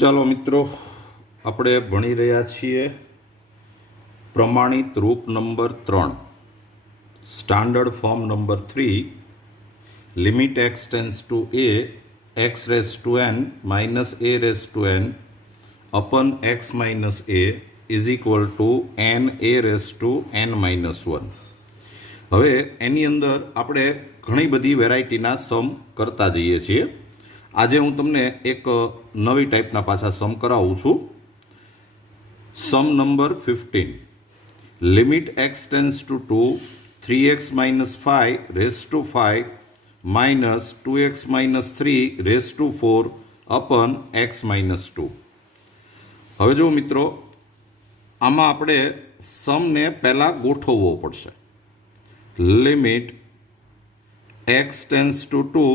ચાલો મિત્રો, આપણે ભણી રહ્યા છીએ પ્રમાણિત રૂપ number 3, standard form number 3, limit x tends to a x raised to n minus a raised to n upon x minus a is equal to n a raised to n minus 1. હવે એની અંદર આપણે ઘણી બધી વેરાયટીના સમ કરતા જઈએ છીએ. આજે હું તમને એક નવી ટાઈપના પાછા સમ કરાવું છું. Sum number 15, limit x tends to 2 3x minus 5 race to 5 minus 2x minus 3 race to 4 upon x minus 2. હવે જો મિત્રો, આમાં આપણે સમને પહેલાં ગોઠવવો પડશે. Limit x tends to 2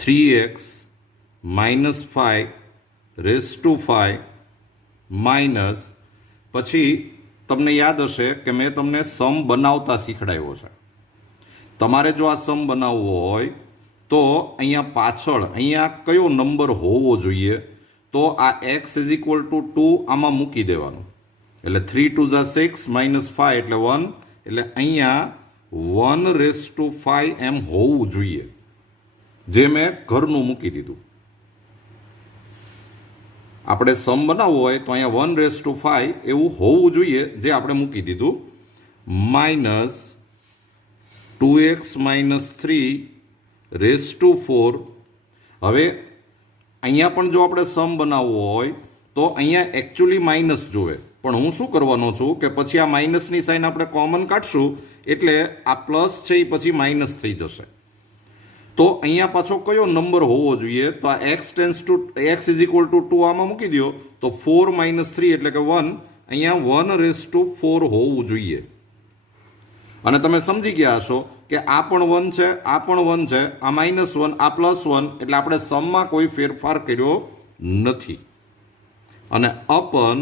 3x minus 5 race to 5 minus, પછી તમને યાદ હશે કે મેં તમને સમ બનાવતા શીખડાવ્યો છે. તમારે જો આ સમ બનાવવો હોય તો અહીંયા પાછળ અહીંયા કયો નંબર હોવો જોઈએ, તો આ x ઇઝ ઇક્વલ ટુ 2 આમાં મૂકી દેવાનું. એટલે 3 2 ઝા 6 માઇનસ 5 એટલે 1, એટલે અહીંયા 1 રેસ ટુ 5 એમ હોવું જોઈએ, જે મેં ઘરનું મૂકી દીધું. આપણે સમ બનાવવો હોય તો અહીંયા 1 રેસ ટુ 5 એવું હોવું જોઈએ, જે આપણે મૂકી દીધું. Minus 2x minus 3 race to 4. હવે અહીંયા પણ જો આપણે સમ બનાવવો હોય તો અહીંયા એકચ્યુઅલી માઇનસ જોવે, પણ હું શું કરવાનો છું કે પછી આ માઇનસની સાઇન આપણે કોમન કાઢશું, એટલે આ પ્લસ છે એ પછી માઇનસ થઈ જશે. તો અહીંયા પાછો કયો નંબર હોવો જોઈએ, તો આ x tends two x is equal two 2 આમાં મૂકી દો, તો 4 માઇનસ 3 એટલે કે 1, અહીંયા 1 રેસ ટુ 4 હોવું જોઈએ. અને તમે સમજી ગયા હશો કે આ પણ 1 છે, આ પણ 1 છે, આ માઇનસ 1, આ પ્લસ 1, એટલે આપણે સમમાં કોઈ ફેરફાર કર્યો નથી. અને અપન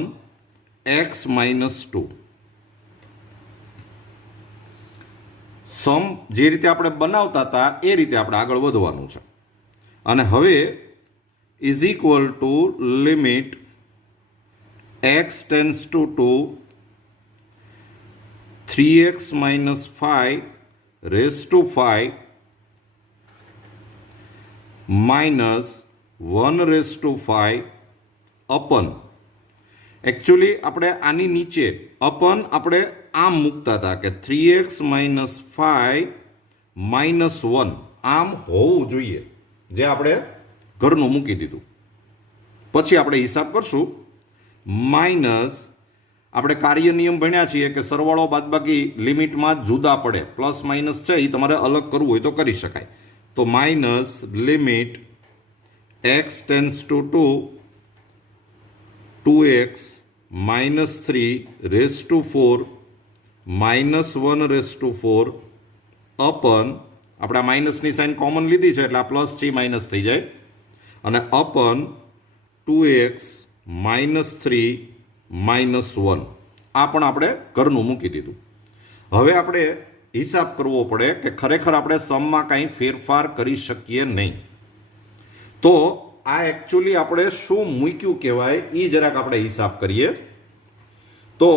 એક્સ માઇનસ 2. સમ જે રીતે આપણે બનાવતા હતા એ રીતે આપણે આગળ વધવાનું છે. અને હવે is equal to limit x tends to 2 3x minus 5 race to 5 minus 1 raise to 5 અપન, એકચ્યુઅલી આપણે આની નીચે અપન આપણે આમ મૂકતા હતા કે 3x માઇનસ 5 માઇનસ 1 આમ હોવું જોઈએ, જે આપણે ઘરનું મૂકી દીધું. પછી આપણે હિસાબ કરશું. માઇનસ, આપણે કાર્ય નિયમ ભણ્યા છીએ કે સરવાળો બાદબાકી લિમિટમાં જુદા પડે, પ્લસ માઇનસ છે એ તમારે અલગ કરવું હોય તો કરી શકાય. તો minus limit x tends two 2x minus 3 race to 4 minus 1 raise to 4 અપન, આપણે આ માઇનસની સાઇન કોમન લીધી છે એટલે આ પ્લસ છે માઇનસ થઈ જાય, અને અપન 2x માઇનસ 3 માઇનસ 1, આ પણ આપણે ઘરનું મૂકી દીધું. હવે આપણે હિસાબ કરવો પડે કે ખરેખર આપણે સમમાં કાંઈ ફેરફાર કરી શકીએ નહીં. તો આ એકચ્યુઅલી આપણે શું મૂક્યું કહેવાય એ જરાક આપણે હિસાબ કરીએ. તો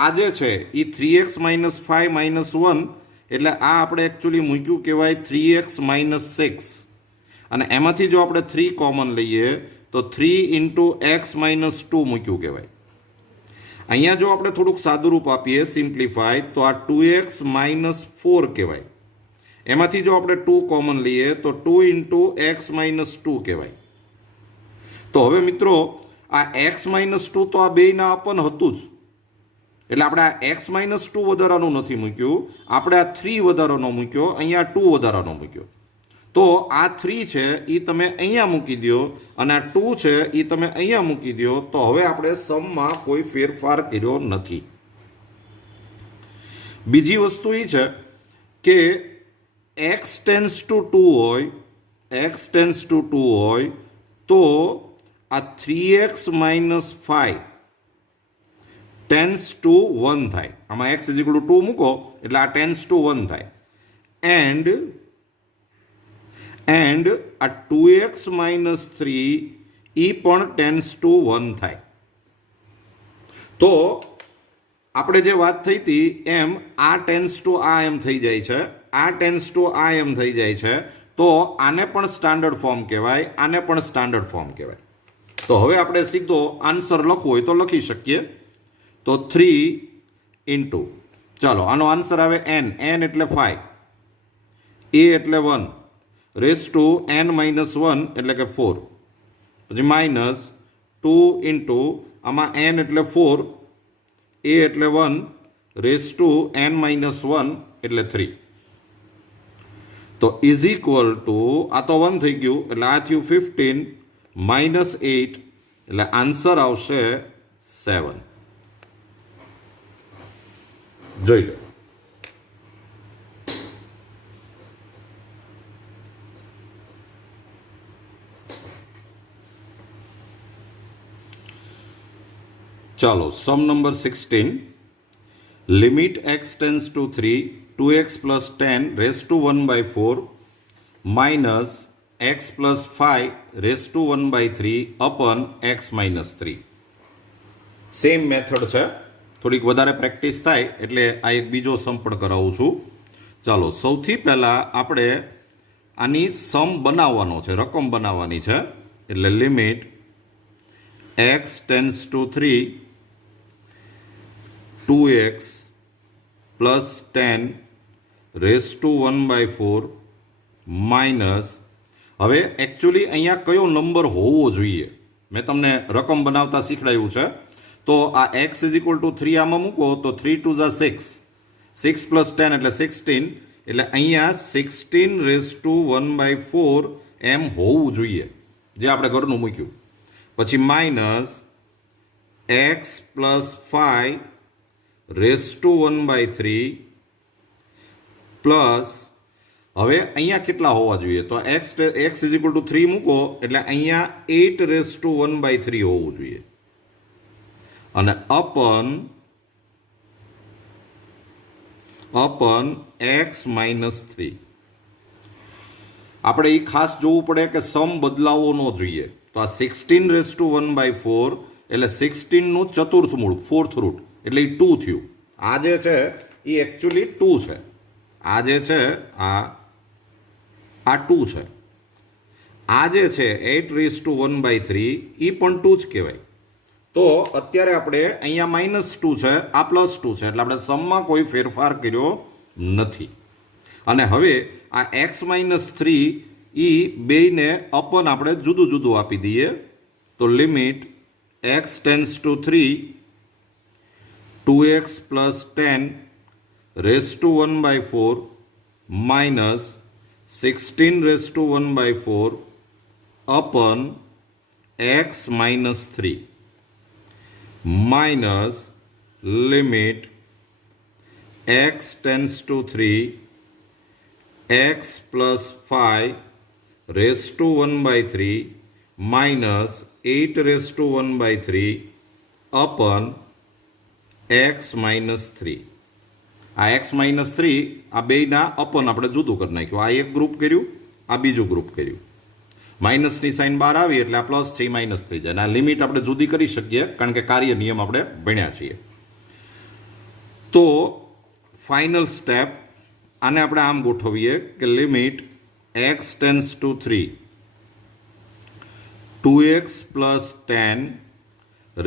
આ જે છે એ 3x માઇનસ 5 માઇનસ 1, એટલે આ આપણે એકચ્યુઅલી મૂક્યું કહેવાય 3x માઇનસ 6, અને એમાંથી જો આપણે 3 કોમન લઈએ તો 3 ઇન્ટુ એક્સ માઇનસ 2 મૂક્યું કહેવાય. અહીંયા જો આપણે થોડુંક સાદુરૂપ આપીએ, સિમ્પ્લિફાય, તો આ 2x માઇનસ 4 કહેવાય. એમાંથી જો આપણે 2 કોમન લઈએ તો 2 ઇન્ટુ એક્સ માઇનસ 2 કહેવાય. તો હવે મિત્રો, આ એક્સ માઇનસ 2 તો આ બેયના અપન હતું જ, એટલે આપણે આ એક્સ માઇનસ 2 વધારાનું નથી મૂક્યું, આપણે આ 3 વધારાનો મૂક્યો, અહીંયા 2 વધારાનો મૂક્યો. તો આ 3 છે એ તમે અહીંયા મૂકી દો, અને આ 2 છે એ તમે અહીંયા મૂકી દો, તો હવે આપણે સમમાં કોઈ ફેરફાર કર્યો નથી. બીજી વસ્તુ એ છે કે એક્સ ટેન્સ ટુ 2 હોય, એક્સ ટેન્સ ટુ 2 હોય તો આ 3x માઇનસ 5 ટેન્સ ટુ 1 થાય. આમાં x ઇઝ ઇક્વલ ટુ 2 મૂકો એટલે આ ટેન્સ ટુ 1 થાય. એન્ડ આ 2x minus 3 એ પણ ટેન્સ ટુ 1 થાય. તો આપણે જે વાત થઈ હતી એમ આ ટેન્સ ટુ આ એમ થઈ જાય છે, આ ટેન્સ ટુ આ એમ થઈ જાય છે. તો આને પણ સ્ટાન્ડર્ડ ફોર્મ કહેવાય, આને પણ સ્ટાન્ડર્ડ ફોર્મ કહેવાય. તો હવે આપણે સીધો આન્સર લખવો હોય તો લખી શકીએ. તો 3 ઇન્ટુ, ચાલો આનો આન્સર આવે n, n એટલે 5, a એટલે 1, રેસ ટુ n માઇનસ 1 એટલે કે 4, પછી માઇનસ 2 ઇન્ટુ આમાં n એટલે 4, a એટલે 1, રેસ ટુ n માઇનસ 1 એટલે 3. તો ઇઝ ઇક્વલ ટુ આ તો 1 થઈ ગયું એટલે આ થયું 15 માઇનસ 8 એટલે આન્સર આવશે 7. જોઈ લો. ચાલો sum number 16. Limit x tends to 3 2x plus 10 raised to 1 by 4 minus x plus 5 race to 1 by 3 upon x minus 3. Same method છે, થોડીક વધારે પ્રેક્ટિસ થાય એટલે આ એક બીજો સમ પણ કરાવું છું. ચાલો સૌથી પહેલાં આપણે આની સમ બનાવવાનો છે, રકમ બનાવવાની છે. એટલે limit x tends to 3 2x plus 10 raised to 1 by 4 minus, હવે એકચ્યુઅલી અહીંયા કયો નંબર હોવો જોઈએ મેં તમને રકમ બનાવતા શીખડાયું છે. તો આ x ઇઝ ઇક્વલ ટુ 3 આમાં મૂકો તો 3 2 ઝા 6, 6 પ્લસ 10 એટલે 16, એટલે અહીંયા 16 રેસ ટુ 1 બાય 4 એમ હોવું જોઈએ, જે આપણે ઘરનું મૂક્યું. પછી minus x plus 5 race to 1 by 3 plus, હવે અહીંયા કેટલા હોવા જોઈએ તો x ઇઝ ઇક્વલ ટુ 3 મૂકો એટલે અહીંયા 8 રેસ ટુ 1 બાય 3 હોવું જોઈએ, અને અપન x માઇનસ 3. આપણે એ ખાસ જોવું પડે કે સમ બદલાવો ન જોઈએ. તો આ 16 રેસ ટુ 1 બાય 4 એટલે 16નું ચતુર્થ મૂળ, ફોર્થ રૂટ, એટલે એ 2 થયું. આ જે છે એ એકચ્યુઅલી 2 છે, આ જે છે આ 2 છે. આ જે છે 8 રેસ ટુ 1 બાય 3 એ પણ 2 જ કહેવાય. તો અત્યારે આપણે અહીંયા માઇનસ 2 છે, આ પ્લસ 2 છે, એટલે આપણે સમમાં કોઈ ફેરફાર કર્યો નથી. અને હવે આ x માઇનસ 3 એ બેયને અપન આપણે જુદું જુદું આપી દઈએ. તો limit x tends to 3 2x plus 10 raised to 1 by 4 minus 16 raised to 1 by 4 upon x minus 3 minus limit x tends to 3 x plus 5 race to 1 by 3 minus 8 race to 1 by 3 upon x minus 3. આ x minus 3 આ બેયના અપન આપણે જુદું કરી નાખ્યું. આ એક group કર્યું, આ બીજું ગ્રુપ કર્યું. માઇનસની સાઇન બહાર આવી એટલે આ પ્લસ છે માઇનસ થઈ જાય. અને આ લિમિટ આપણે જુદી કરી શકીએ કારણ કે કાર્ય નિયમ આપણે ભણ્યા છીએ. તો ફાઇનલ સ્ટેપ આને આપણે આમ ગોઠવીએ કે limit x tends to 3 2x plus 10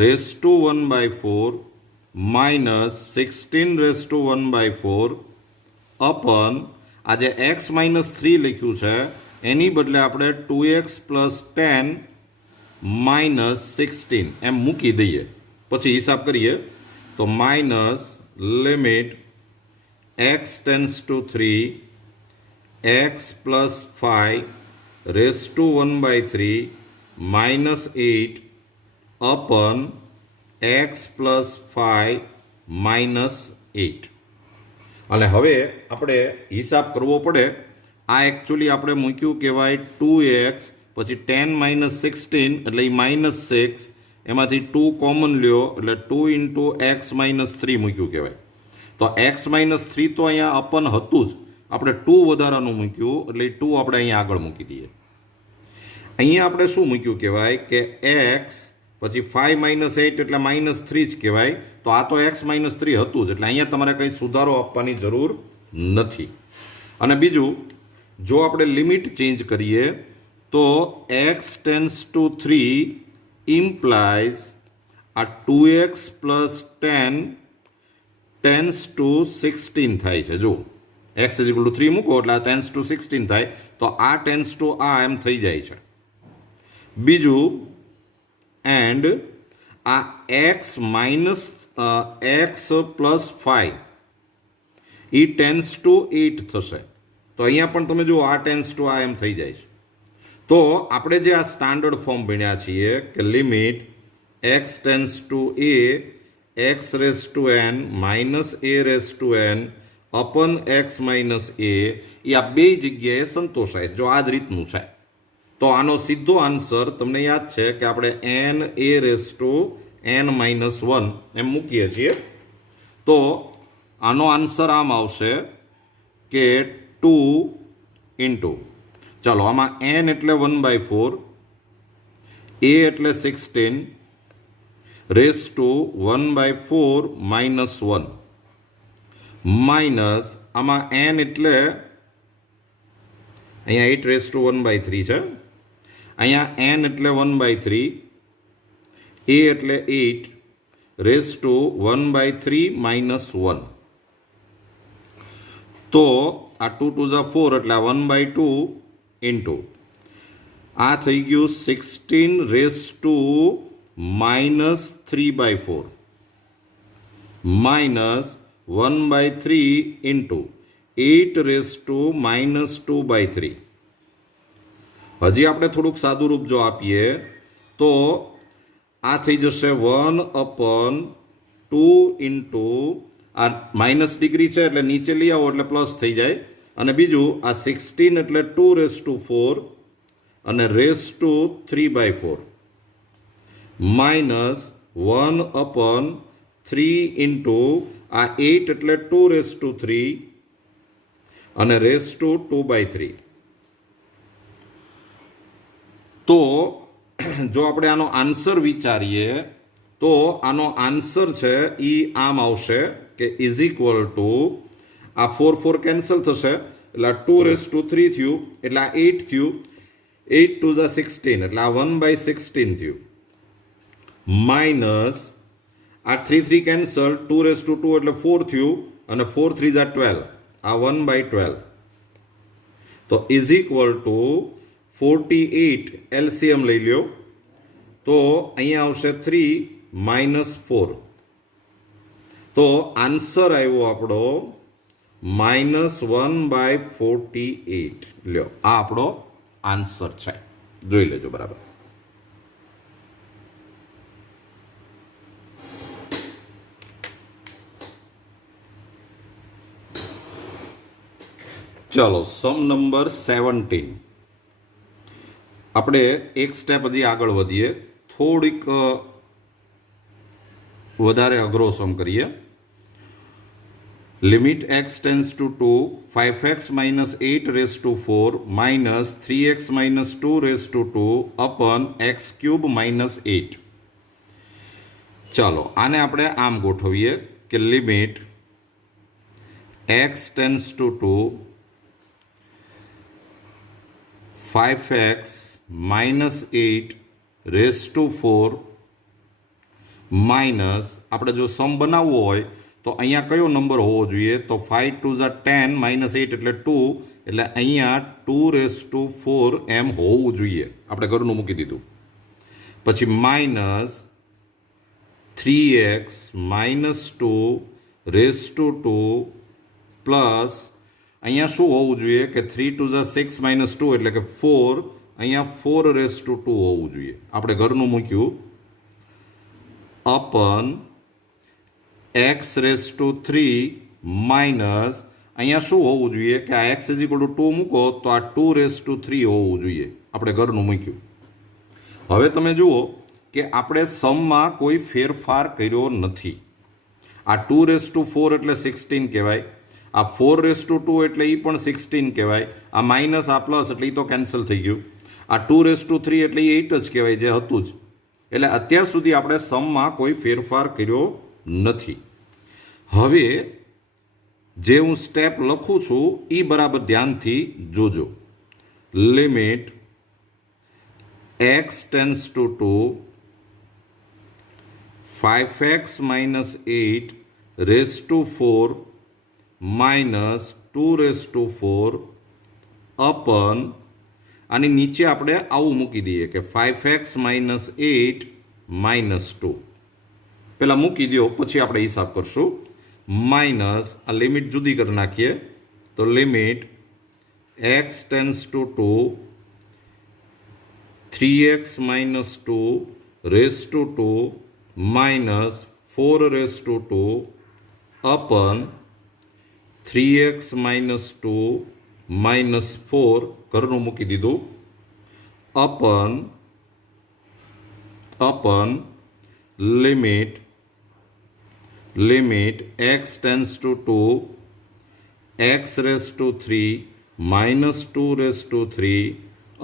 raised to 1 by 4 minus 16 raised to 1 by 4 upon આ જે x માઇનસ 3 લખ્યું છે એની બદલે આપણે 2x પ્લસ 10 માઇનસ 16 એમ મૂકી દઈએ. પછી હિસાબ કરીએ તો minus limit x tends to 3 x plus 5 race to 1 by 3 minus 8 upon x plus 5 minus 8. અને હવે આપણે હિસાબ કરવો પડે. આ એકચ્યુઅલી આપણે મૂક્યું કહેવાય 2x, પછી 10 માઇનસ 16 એટલે એ માઇનસ 6, એમાંથી 2 કોમન લ્યો એટલે 2 ઇન્ટુ એક્સ માઇનસ 3 મૂક્યું કહેવાય. તો એક્સ માઇનસ 3 તો અહીંયા અપન હતું જ, આપણે 2 વધારાનું મૂક્યું એટલે 2 આપણે અહીંયા આગળ મૂકી દઈએ. અહીંયા આપણે શું મૂક્યું કહેવાય કે એક્સ પછી 5 માઇનસ 8 એટલે -3 જ કહેવાય. તો આ તો x -3 હતું જ, એટલે અહીંયા તમારે કંઈ સુધારો આપવાની જરૂર નથી. અને બીજું, જો આપણે લિમિટ ચેન્જ કરીએ તો x ટેન્સ ટુ 3 ઇમ્પ્લાઇઝ આ 2x પ્લસ 10 ટેન્સ ટુ 16 થાય છે. જો x ઇઝ ઇક્વલ ટુ 3 મૂકો એટલે આ ટેન્સ ટુ 16 થાય, તો આ ટેન્સ ટુ આ એમ થઈ જાય છે. બીજું, એન્ડ આ x માઇનસ x પ્લસ 5 એ ટેન્સ ટુ 8 થશે. તો અહીંયા પણ તમે જુઓ આ ટેન્સ ટુ આ એમ થઈ જાય છે. તો આપણે જે આ સ્ટાન્ડર્ડ ફોર્મ ભણ્યા છીએ કે limit x tends two a x raise to n minus a raise to n અપન x minus a, એ આ બે જગ્યાએ સંતોષાય જો આ જ રીતનું છે. તો આનો સીધો આન્સર તમને યાદ છે કે આપણે n a raise to n minus 1 એમ મૂકીએ છીએ. તો આનો આન્સર આમ આવશે કે 2 ઇન્ટુ, ચાલો આમાં n એટલે 1/4, a એટલે 16 રેસ ટુ 1/4 માઇનસ 1 માઇનસ આમાં n એટલે અહીંયા 8 રેસ ટુ 1/3 છે, અહીંયા n એટલે 1/3, a એટલે 8 રેસ ટુ 1/3 માઇનસ 1. તો આ 2 2 ઝા 4 એટલે 1/2 ઇન્ટુ આ થઈ ગયું 16 raised two minus 3/4 minus 1/3 into 8 raise to minus 2/3. હજી આપણે થોડુંક સાદું રૂપ જો આપીએ તો આ થઈ જશે 1/2 ઇન્ટુ આ માઇનસ ડિગ્રી છે એટલે નીચે લઈ આવો એટલે પ્લસ થઈ જાય. અને બીજું આ 16 એટલે 2 રેસ ટુ 4 અને રેસ ટુ 3/4 માઇનસ 1/3 ઇન્ટુ આ 8 એટલે 2 રેસ ટુ 3 અને રેસ ટુ 2/3. તો જો આપણે આનો આન્સર વિચારીએ તો આનો આન્સર છે એ આમ આવશે કે ઇઝ ઇક્વલ ટુ આ 4 4 કેન્સલ થશે એટલે આ 2 રેસ ટુ 3 થયું એટલે આ 8 થયું, 8 2 ઝા 16 એટલે આ 1/16 થયું માઇનસ આ 3 3 કેન્સલ 2 રેસ ટુ 2 એટલે 4 થયું અને 4 3 ઝા 12 આ 1/12. તો ઇઝ ઇક્વલ ટુ 48 એલસીએમ લઈ લ્યો તો અહીંયા આવશે 3 માઇનસ 4. તો આન્સર આવ્યો આપણો -1/48. લ્યો આ આપણો આન્સર છે, જોઈ લેજો બરાબર. ચાલો સમ નંબર 17. આપણે એક સ્ટેપ હજી આગળ વધીએ, થોડીક વધારે અઘરો સમ કરીએ. Limit x tends to 2 5x minus 8 race to 4 minus 3x minus 2 raise to 2 અપન x cube minus 8. ચાલો આને આપણે આમ ગોઠવીએ કે limit x tends to 2 5x minus 8 race to 4 minus આપણે જો સમ બનાવવો હોય તો અહીંયા કયો નંબર હોવો જોઈએ તો 5 2 ઝા 10 માઇનસ 8 એટલે 2 એટલે અહીંયા 2 રેસ ટુ 4 એમ હોવું જોઈએ. આપણે ઘરનું મૂકી દીધું. પછી minus 3x minus 2 raise to 2 plus અહીંયા શું હોવું જોઈએ કે 3 2 ઝા 6 માઇનસ 2 એટલે કે 4, અહીંયા 4 રેસ ટુ 2 હોવું જોઈએ. આપણે ઘરનું મૂક્યું અપન x રેસ ટુ 3 માઇનસ અહીંયા શું હોવું જોઈએ કે આ x ઇઝ ઇક્વલ ટુ 2 મૂકો તો આ 2 રેસ ટુ 3 હોવું જોઈએ. આપણે ઘરનું મૂક્યું. હવે તમે જુઓ કે આપણે સમમાં કોઈ ફેરફાર કર્યો નથી. આ 2 રેસ ટુ 4 એટલે 16 કહેવાય, આ 4 રેસ ટુ 2 એટલે એ પણ 16 કહેવાય, આ માઇનસ આ પ્લસ એટલે એ તો કેન્સલ થઈ ગયું. આ 2⁻³ એટલે 8 જ કહેવાય જે હતું જ. એટલે અત્યાર સુધી આપણે સમમાં કોઈ ફેરફાર કર્યો નથી. હવે જે હું સ્ટેપ લખું છું એ બરાબર ધ્યાનથી જોજો. Limit x tends two 2 5x minus 8 raised to 4 minus 2 raised to 4 upon આની નીચે આપણે આવું મૂકી દઈએ કે 5x minus 8 minus 2 પહેલાં મૂકી દો પછી આપણે હિસાબ કરશું. માઇનસ આ લિમિટ જુદી કરી નાખીએ તો limit x tends two 2 3x minus 2 raised to 2 minus 4 raised to 2 upon 3x minus 2 minus 4 ઘરનું મૂકી દીધું upon limit x tends to 2 x raised to 3 minus 2 raised to 3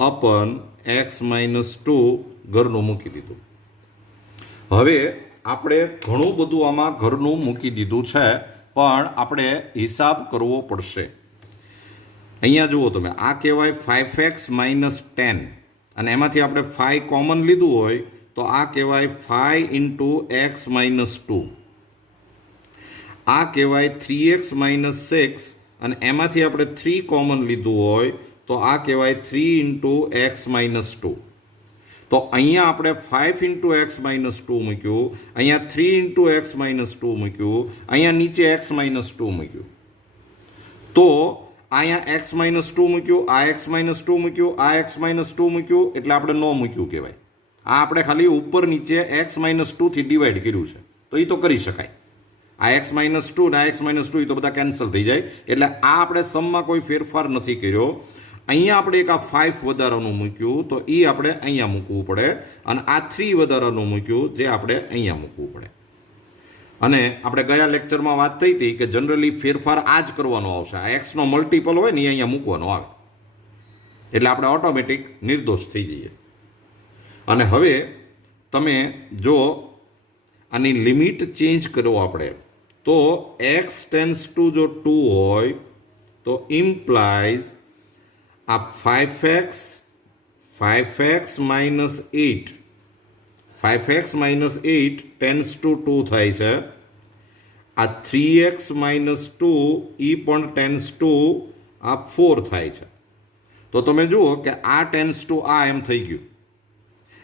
upon x minus 2 ઘરનું મૂકી દીધું. હવે આપણે ઘણું બધું આમાં ઘરનું મૂકી દીધું છે પણ આપણે હિસાબ કરવો પડશે. અહીંયા જુઓ તમે આ કહેવાય 5x minus 10 અને એમાંથી આપણે 5 કોમન લીધું હોય તો આ કહેવાય 5 into x minus 2. આ કહેવાય 3x minus 6 અને એમાંથી આપણે 3 કોમન લીધું હોય તો આ કહેવાય 3 into x minus 2. તો અહીંયા આપણે 5 into x minus 2 મૂક્યું, અહીંયા 3 into x minus 2 મૂક્યું, અહીંયા નીચે x minus 2 મૂક્યું. તો અહીંયા x minus 2 મૂક્યું, આ x minus 2 મૂક્યું, આ x minus 2 મૂક્યું એટલે આપણે ન મૂક્યું કહેવાય. આ આપણે ખાલી ઉપર નીચે x minus 2 થી ડિવાઈડ કર્યું છે તો એ તો કરી શકાય. આ x minus 2 ને આ x minus 2 એ તો બધા કેન્સલ થઈ જાય એટલે આ આપણે સમમાં કોઈ ફેરફાર નથી કર્યો. અહીંયા આપણે એક આ 5 વધારાનું મૂક્યું તો એ આપણે અહીંયા મૂકવું પડે અને આ 3 વધારાનું મૂક્યું જે આપણે અહીંયા મૂકવું પડે. અને આપણે ગયા લેક્ચરમાં વાત થઈ હતી કે જનરલી ફેરફાર આ જ કરવાનો આવશે. આ એક્સનો મલ્ટિપલ હોય ને એ અહીંયા મૂકવાનો આવે એટલે આપણે ઓટોમેટિક નિર્દોષ થઈ જઈએ. અને હવે તમે જો આની લિમિટ ચેન્જ કરો આપણે તો x ટેન્ડ્સ ટુ જો 2 હોય તો ઇમ્પ્લાઇઝ આ 5x minus 8 ટેન્ડ્સ ટુ 2 થાય છે. આ 3x minus 2 એ પણ ટેન્ડ્સ ટુ આ 4 થાય છે. તો તમે જુઓ કે આ ટેન્ડ્સ ટુ આ એમ થઈ ગયું.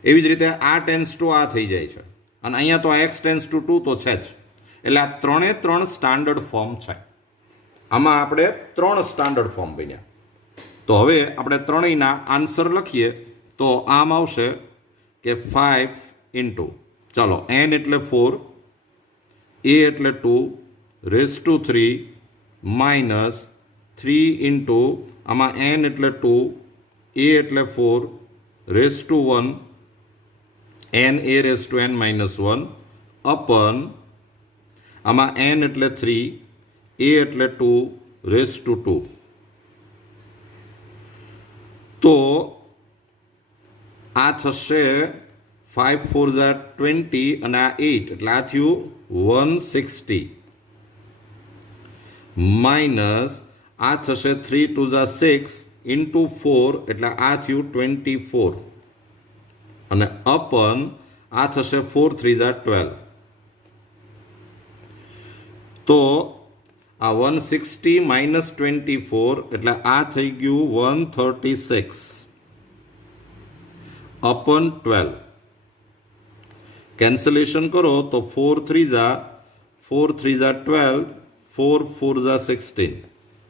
એવી જ રીતે આ ટેન્ડ્સ ટુ આ થઈ જાય છે અને અહીંયા તો x ટેન્ડ્સ ટુ 2 તો છે જ. એટલે આ 3 સ્ટાન્ડર્ડ ફોર્મ છે. આમાં આપણે 3 સ્ટાન્ડર્ડ ફોર્મ બન્યા. તો હવે આપણે ત્રણેયના આન્સર લખીએ તો આમ આવશે કે 5 ઇન્ટુ ચાલો n એટલે 4 a એટલે 2 રેઝ ટુ 3 માઇનસ 3 ઇન્ટુ આમાં n એટલે 2 a એટલે 4 raise to 1 n a raise to n minus 1 upon આમાં n એટલે 3 a એટલે 2 રેઝ ટુ 2. તો આ થશે 5 4 જા 20 અને આ 8 એટલે આ થયું 160 માઇનસ આ થશે 3 2 જા 6 ઇન્ટુ 4 એટલે આ થયું 24 અને અપન આ થશે 4 3 જા 12. તો આ 160 માઇનસ 24 એટલે આ થઈ ગયું 136 અપન 12. કેન્સલેશન કરો તો 4 3 જા 12 4 4 જા 16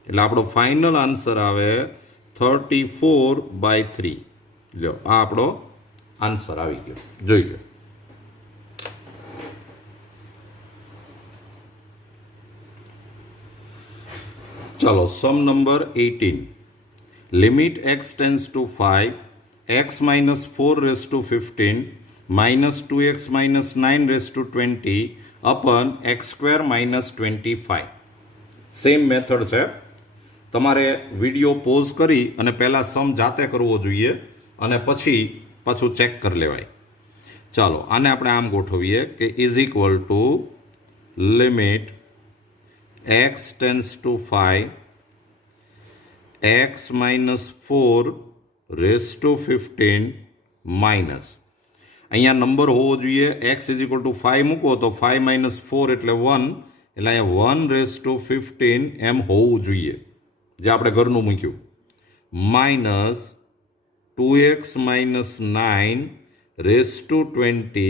એટલે આપણો ફાઇનલ આન્સર આવે 34/3. લ્યો આ આપણો આન્સર આવી ગયો. જોઈ લો. ચલો sum number 18. Limit x tends to 5 x minus 4 raised to 15 minus 2x minus 9 raised to 20 upon x square minus 25. Same method છે. તમારે વિડીયો પોઝ કરી અને પહેલાં સમ જાતે કરવો જોઈએ અને પછી પાછું ચેક કરી લેવાય. ચાલો આને આપણે આમ ગોઠવીએ કે is equal to limit x tends to 5 x minus 4 raise two 15 minus અહીંયા નંબર હોવો જોઈએ x ઇઝ ઇક્વલ ટુ 5 મૂકો તો 5 માઇનસ 4 એટલે 1 એટલે અહીંયા 1 રેસ ટુ 15 એમ હોવું જોઈએ જે આપણે ઘરનું મૂક્યું minus 2x minus 9 raise to 20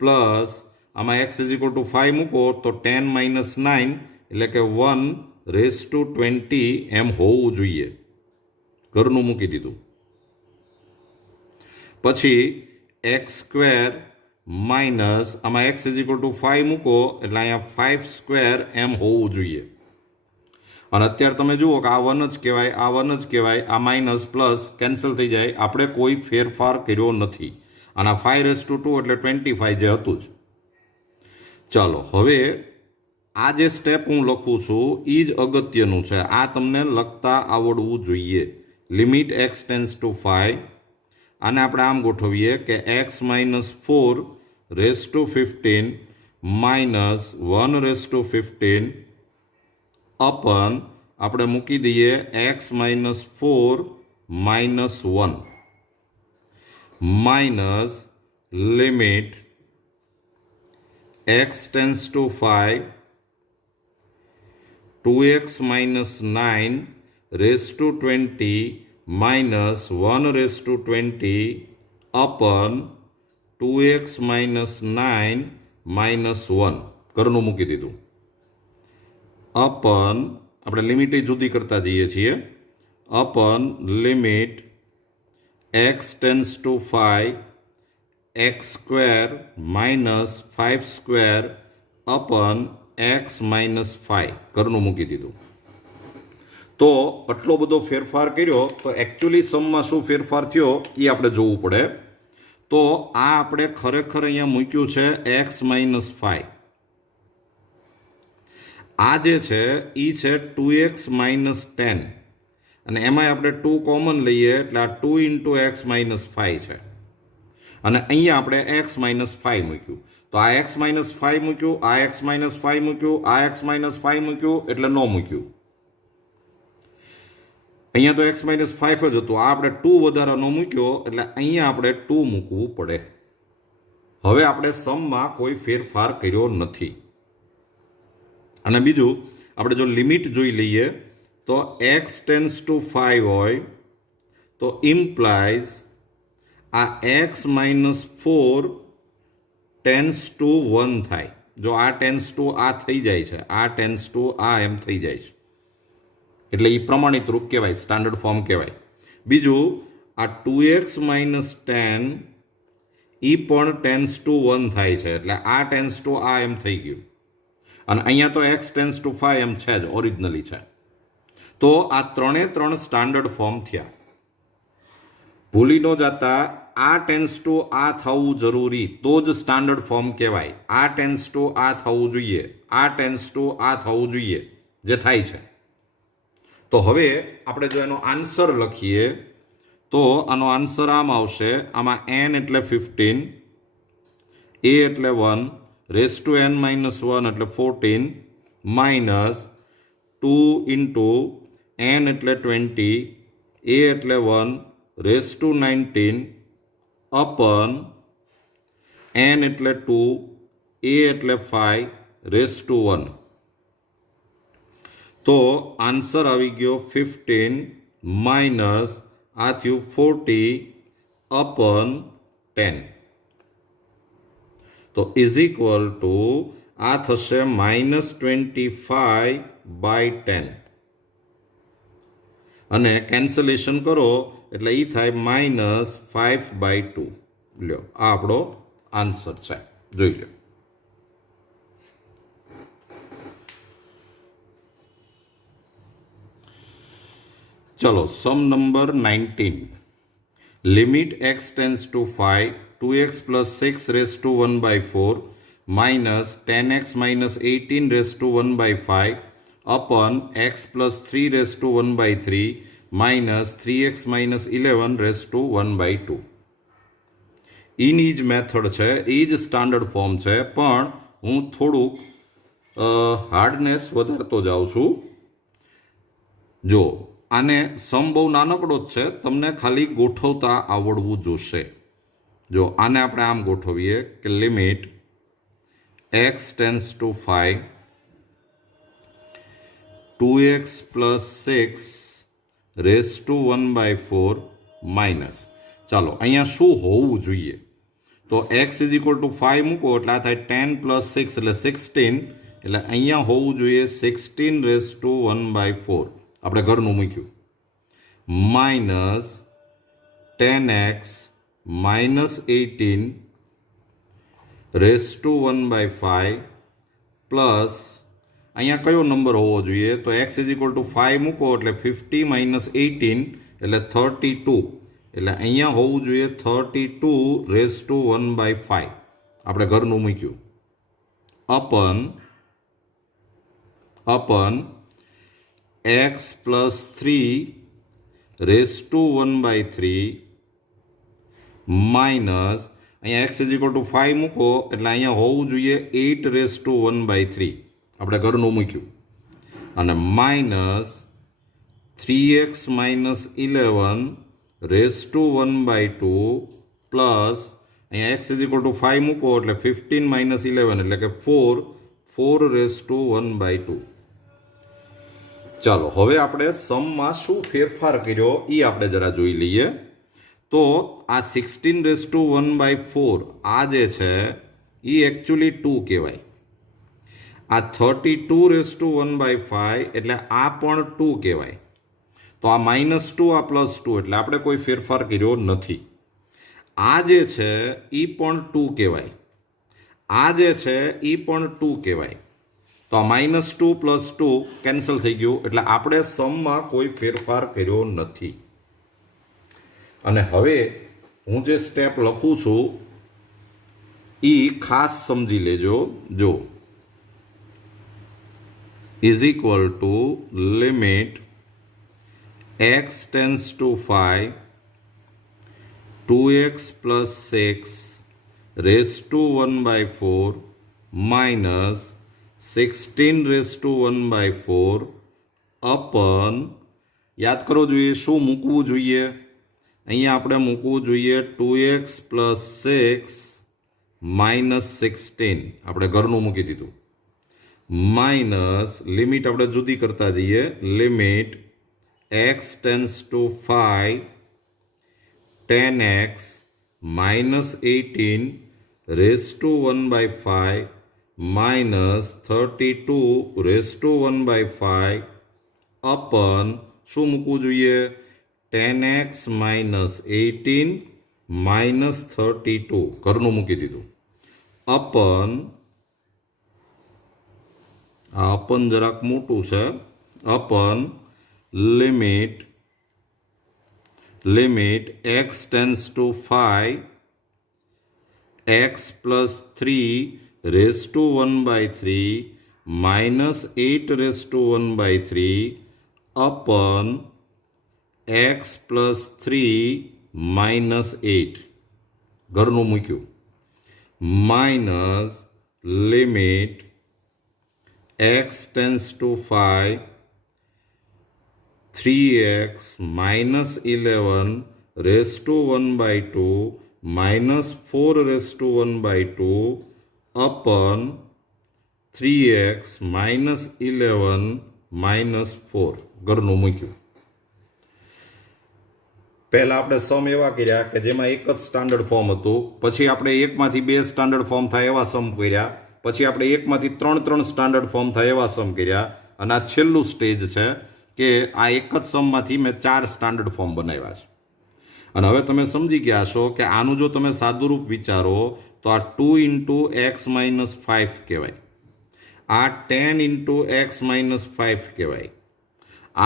plus આમાં x ઇઝ ઇક્વલ ટુ 5 મૂકો તો 10 માઇનસ 9 એટલે કે 1 રેસ ટુ 20 એમ હોવું જોઈએ ઘરનું મૂકી દીધું પછી x સ્ક્વેર માઇનસ આમાં x ઇઝ ઇક્વલ ટુ 5 મૂકો એટલે અહીંયા 5 સ્ક્વેર એમ હોવું જોઈએ અને અત્યારે તમે જુઓ કે આ 1 જ કહેવાય આ 1 જ કહેવાય આ માઇનસ પ્લસ કેન્સલ થઈ જાય આપણે કોઈ ફેરફાર કર્યો નથી અને 5 રેસ ટુ 2 એટલે 25 જે હતું જ ચાલો હવે આ જે સ્ટેપ હું લખું છું એ જ અગત્યનું છે આ તમને લખતા આવડવું જોઈએ લિમિટ x ટેન્સ ટુ 5 આને આપણે આમ ગોઠવીએ કે x minus 4 raise two 15 minus 1 raise two 15 અપન આપણે મૂકી દઈએ x minus 4 minus 1 minus limit x tends to 5 2x minus 9 raised to 20 minus 1 raised to 20 upon 2x minus 9 minus 1 ઘરનું મૂકી દીધું upon આપણે લિમિટ જુદી કરતા જઈએ છીએ upon limit x tends to 5 x square minus 5 square upon x minus 5 ઘરનું મૂકી દીધું તો આટલો બધો ફેરફાર કર્યો તો એકચ્યુઅલી સમમાં શું ફેરફાર થયો એ આપણે જોવું પડે તો આ આપણે ખરેખર અહીંયા મૂક્યું છે x માઇનસ 5 આ જે છે એ છે 2x માઇનસ 10 અને એમાં આપણે 2 કોમન લઈએ એટલે આ 2 ઇન્ટુ એક્સ માઇનસ 5 છે અને અહીંયા આપણે x માઇનસ 5 મૂક્યું તો આ x માઇનસ 5 મૂક્યું આ x માઇનસ 5 મૂક્યું આ x માઇનસ 5 મૂક્યું એટલે ન મૂક્યું અહીંયા તો x માઇનસ 5 જ હતું આ આપણે 2 વધારાનો મૂક્યો એટલે અહીંયા આપણે 2 મૂકવું પડે હવે આપણે સમમાં કોઈ ફેરફાર કર્યો નથી અને બીજું આપણે જો લિમિટ જોઈ લઈએ તો x ટેન્સ ટુ 5 હોય તો ઇમ્પ્લાઇઝ આ x માઇનસ 4 ટેન્સ ટુ 1 થાય જો આ ટેન્સ ટુ આ થઈ જાય છે આ ટેન્સ ટુ આ એમ થઈ જાય છે એટલે એ પ્રમાણિત રૂપ કહેવાય સ્ટાન્ડર્ડ ફોર્મ કહેવાય બીજું આ 2x માઇનસ 10 એ પણ ટેન્સ ટુ 1 થાય છે એટલે આ ટેન્સ ટુ આ એમ થઈ ગયું અને અહીંયા તો x ટેન્સ ટુ 5 એમ છે જ ઓરિજિનલી છે તો આ ત્રણે ત્રણ સ્ટાન્ડર્ડ ફોર્મ થયા ભૂલી ન જતા આ ટેન્સ ટુ આ થવું જરૂરી તો જ સ્ટાન્ડર્ડ ફોર્મ કહેવાય આ ટેન્સ ટુ આ થવું જોઈએ આ ટેન્સ ટુ આ થવું જોઈએ જે થાય છે તો હવે આપણે જો એનો આન્સર લખીએ તો આનો આન્સર આમ આવશે આમાં n એટલે 15 a એટલે 1 રેસ ટુ n માઇનસ 1 એટલે 14 માઇનસ 2 ઇન્ટુ n એટલે 20 a એટલે 1 રેસ ટુ 19 અપન n એટલે 2 a એટલે 5 રેસ ટુ 1 તો આન્સર આવી ગયો 15 માઇનસ આ થયું 40 અપન 10 તો ઇઝ ઇક્વલ ટુ આ થશે -25 બાય 10 અને કેન્સલેશન કરો એટલે એ થાય -5/2 લ્યો આ આપણો આન્સર છે જોઈ લો ચલો sum number 19 limit x tends to 5 2x plus 6 raised to 1 by 4 minus 10x minus 18 raised to 1 by 5 upon x plus 3 raised to 1 by 3 minus 3x minus 11 raise to 1/2. એની જ મેથડ છે, એ જ સ્ટાન્ડર્ડ ફોર્મ છે, પણ હું થોડુંક hardness વધારતો જાઉં છું. જો આને સમ બહુ નાનકડો જ છે, તમને ખાલી ગોઠવતા આવડવું જોશે. જો આને આપણે આમ ગોઠવીએ કે limit x tends to 5 2x plus 6 raise to 1/4 minus, ચાલો અહીંયા શું હોવું જોઈએ? તો x ઇઝ ઇક્વલ ટુ 5 મૂકો એટલે આ થાય 10 પ્લસ 6 એટલે 16, એટલે અહીંયા હોવું જોઈએ 16 રેસ ટુ 1/4, આપણે ઘરનું મૂક્યું, minus 10x minus 18 raise to 1/5 plus અહીંયા કયો નંબર હોવો જોઈએ? તો x ઇઝ ઇક્વલ ટુ 5 મૂકો એટલે 50 માઇનસ 18 એટલે 32, એટલે અહીંયા હોવું જોઈએ 32 રેસ ટુ 1/5, આપણે ઘરનું મૂક્યું, અપન x plus 3 race to 1/3 minus અહીંયા x ઇઝ ઇક્વલ ટુ 5 મૂકો એટલે અહીંયા હોવું જોઈએ 8 રેસ ટુ 1/3, આપણે ઘરનું મૂક્યું, અને minus 3x minus 11 raise to 1/2 plus અહીંયા x ઇઝ ઇક્વલ ટુ 5 મૂકો એટલે 15 માઇનસ 11 એટલે કે 4 રેસ ટુ 1/2. ચાલો હવે આપણે સમમાં શું ફેરફાર કર્યો એ આપણે જરા જોઈ લઈએ. તો આ 16 રેસ ટુ 1/4 આ જે છે એ એકચ્યુઅલી 2 કહેવાય. આ 32 રેસ ટુ 1/5 એટલે આ પણ 2 કહેવાય. તો આ -2 આ +2 એટલે આપણે કોઈ ફેરફાર કર્યો નથી. આ જે છે એ પણ 2 કહેવાય, આ જે છે એ પણ 2 કહેવાય. તો આ -2 + 2 કેન્સલ થઈ ગયું, એટલે આપણે સમમાં કોઈ ફેરફાર કર્યો નથી. અને હવે હું જે સ્ટેપ લખું છું એ ખાસ સમજી લેજો. જો is equal to limit x tends to 5 2x plus 6 raise to 1/4 minus 16 raised two 1/4 અપન, યાદ કરવો જોઈએ શું મૂકવું જોઈએ? અહીંયા આપણે મૂકવું જોઈએ 2x પ્લસ 6 માઇનસ 16, આપણે ઘરનું મૂકી દીધું, માઇનસ લિમિટ આપણે જુદી કરતા જઈએ, limit x tends to 5 10x minus 18 raise to 1/5 minus 32 raise to 1/5 અપન શું મૂકવું જોઈએ? 10x માઇનસ 18 માઇનસ 32, ઘરનું મૂકી દીધું, અપન, આ અપન જરાક મોટું છે, અપન limit x tends to 5 x plus 3 race to 1/3 minus 8 race to 1/3 અપન x પ્લસ 3 માઇનસ 8, ઘરનું મૂક્યું, minus limit x tends to 5 3x minus 11 raise to 1/2 minus 4 raise to 1/2 અપન 3x માઇનસ 11 માઇનસ 4, ઘરનું મૂક્યું. પહેલાં આપણે સમ એવા કર્યા કે જેમાં એક જ સ્ટાન્ડર્ડ ફોર્મ હતું, પછી આપણે એકમાંથી 2 સ્ટાન્ડર્ડ ફોર્મ થાય એવા સમ કર્યા, પછી આપણે એકમાંથી 3 સ્ટાન્ડર્ડ ફોર્મ થાય એવા સમ કર્યા, અને આ છેલ્લું સ્ટેજ છે કે આ એક જ સમમાંથી મેં 4 સ્ટાન્ડર્ડ ફોર્મ બનાવ્યા છે. અને હવે તમે સમજી ગયા છો કે આનું જો તમે સાદુરૂપ વિચારો તો આ 2 ઇન્ટુ x માઇનસ 5 કહેવાય, આ 10 ઇન્ટુ x માઇનસ 5 કહેવાય,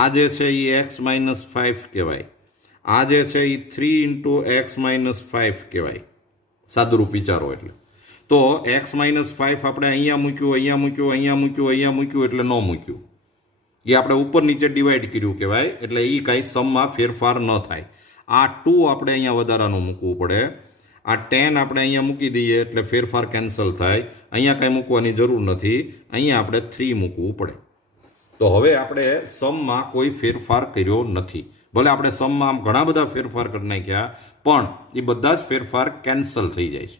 આ જે છે એ x માઇનસ 5 કહેવાય, આ જે છે એ 3 ઇન્ટુ x માઇનસ 5 કહેવાય, સાદુરૂપ વિચારો એટલે. તો x માઇનસ 5 આપણે અહીંયા મૂક્યું, અહીંયા મૂક્યું, અહીંયા મૂક્યું, અહીંયા મૂક્યું એટલે ન મૂક્યું. એ આપણે ઉપર નીચે ડિવાઈડ કર્યું કહેવાય, એટલે એ કાંઈ સમમાં ફેરફાર ન થાય. આ 2 આપણે અહીંયા વધારાનું મૂકવું પડે. આ 10 આપણે અહીંયા મૂકી દઈએ એટલે ફેરફાર કેન્સલ થાય. અહીંયા કાંઈ મૂકવાની જરૂર નથી, અહીંયા આપણે 3 મૂકવું પડે. તો હવે આપણે સમમાં કોઈ ફેરફાર કર્યો નથી. ભલે આપણે સમમાં આમ ઘણા બધા ફેરફાર કરી નાખ્યા, પણ એ બધા જ ફેરફાર કેન્સલ થઈ જાય છે.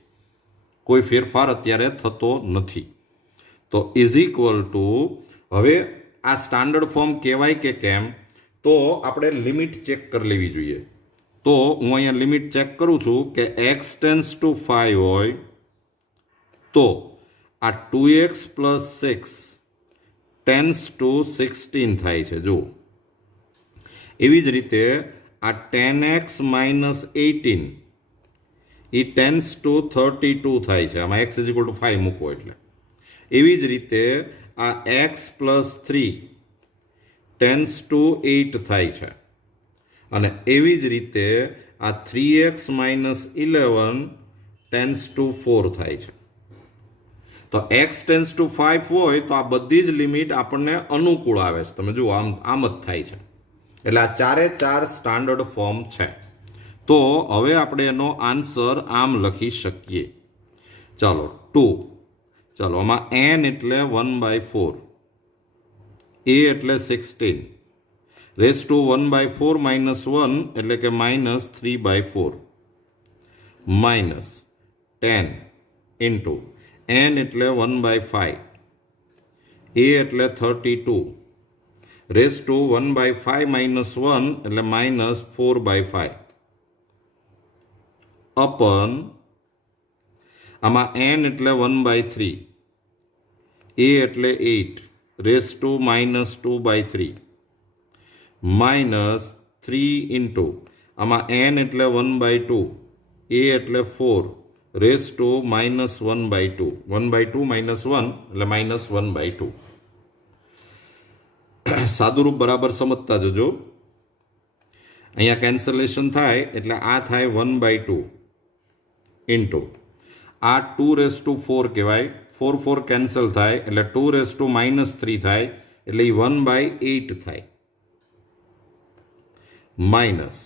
કોઈ ફેરફાર અત્યારે થતો નથી. તો ઇઝ ઇક્વલ ટુ, હવે આ સ્ટાન્ડર્ડ ફોર્મ કહેવાય કે કેમ, તો આપણે લિમિટ ચેક કરી લેવી જોઈએ. તો હું અહીંયા લિમિટ ચેક કરું છું કે x ટેન્સ ટુ 5 હોય તો આ 2x પ્લસ 6 ટેન્સ ટુ 16 થાય છે. જુઓ, એવી જ રીતે આ 10x માઇનસ 18 એ ટેન્સ ટુ 32 થાય છે. આમાં x ઇઝ ઇક્વલ ટુ 5 મૂકો એટલે. એવી જ રીતે આ x પ્લસ 3 ટેન્સ ટુ 8 થાય છે. અને એવી જ રીતે આ 3x માઇનસ 11 ટેન્સ ટુ 4 થાય છે. તો x ટેન્સ ટુ 5 હોય તો આ બધી જ લિમિટ આપણને અનુકૂળ આવે છે. તમે જુઓ, આમ જ થાય છે. એટલે આ 4 સ્ટાન્ડર્ડ ફોર્મ છે. તો હવે આપણે એનો આન્સર આમ લખી શકીએ. ચાલો 2, ચાલો આમાં n એટલે 1/4, a એટલે 16, રેસ ટુ 1/4 માઇનસ 1 એટલે કે માઇનસ 3/4 માઇનસ 10 ઇન્ટુ n એટલે 1/5, a એટલે 32, રેસ ટુ 1/5 માઇનસ 1 એટલે માઇનસ 4/5 અપન આમાં n એટલે 1/3, a એટલે 8, raise to minus 2/3 minus 3 into આમાં n એટલે 1/2, a એટલે 4, રેસ ટુ માઇનસ 1/2, 1/2 માઇનસ 1 એટલે માઇનસ 1/2. સાદુરૂપ બરાબર સમજતા જજો. અહીંયા કેન્સલેશન થાય એટલે આ થાય 1/2 ઇન્ટુ આ 2 રેસ ટુ 4 કહેવાય. 4 કેન્સલ થાય એટલે 2 રેસ ટુ માઇનસ 3 થાય એટલે એ 1/8 થાય માઇનસ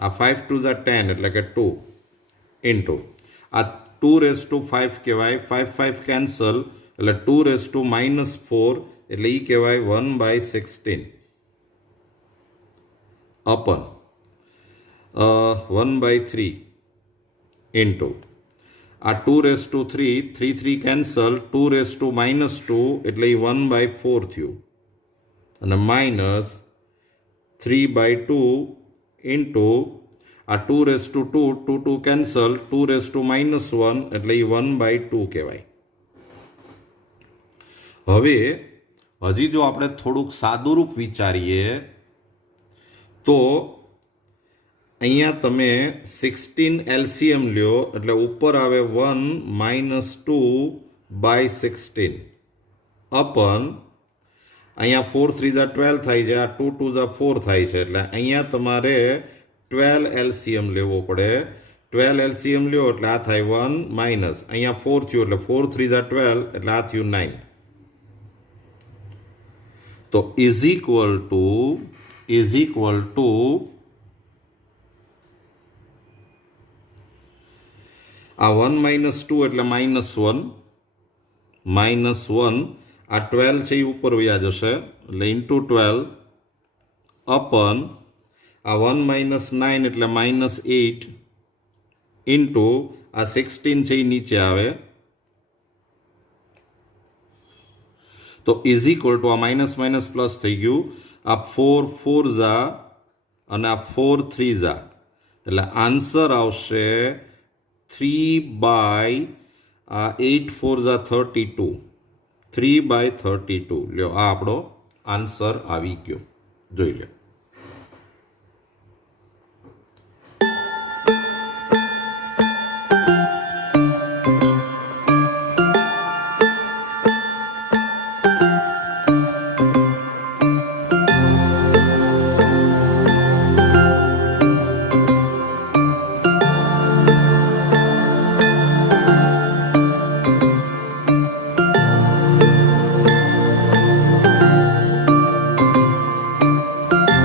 આ 5 2 10 એટલે કે 2 ઇન્ટુ આ 2 રેસ ટુ 5 કહેવાય. 5 કેન્સલ એટલે 2 રેસ ટુ માઇનસ 4 એટલે એ કહેવાય 1/16 અપન 1/3 ઇન્ટુ આ 2 raise to 3 cancel 2 raise to minus 2 એટલે એ 1/4 થયું અને માઇનસ 3/2 ઇન્ટુ આ 2 raise to 2 cancel 2 raise to minus 1 એટલે એ 1/2 કહેવાય. હવે હજી જો આપણે થોડુંક સાદુરૂપ વિચારીએ તો અહીંયા તમે 16 LCM લ્યો એટલે ઉપર આવે 1 માઇનસ 2/16 અપન અહીંયા 4 3 12 થાય છે, આ 2 2 4 થાય છે, એટલે અહીંયા તમારે 12 LCM લેવો પડે. 12 LCM લ્યો એટલે આ થાય 1 માઇનસ અહીંયા 4 થયું એટલે 4 3 12 એટલે આ થયું 9. તો ઇઝ ઇક્વલ ટુ આ 1 માઇનસ 2 એટલે માઇનસ 1 આ 12 છે એ ઉપર વ્યા જશે એટલે ઇન્ટુ 12 અપન આ 1 માઇનસ 9 એટલે માઇનસ 8 ઇન્ટુ આ 16 છે એ નીચે આવે. તો ઇઝ ઇક્વલ ટુ આ માઇનસ માઇનસ પ્લસ થઈ ગયું. આ 4 4 ઝા અને આ 4 3 ઝા એટલે આન્સર આવશે 3/8 4 ઝા 32, 3/32. લ્યો આ આપણો આન્સર આવી ગયો, જોઈ લો.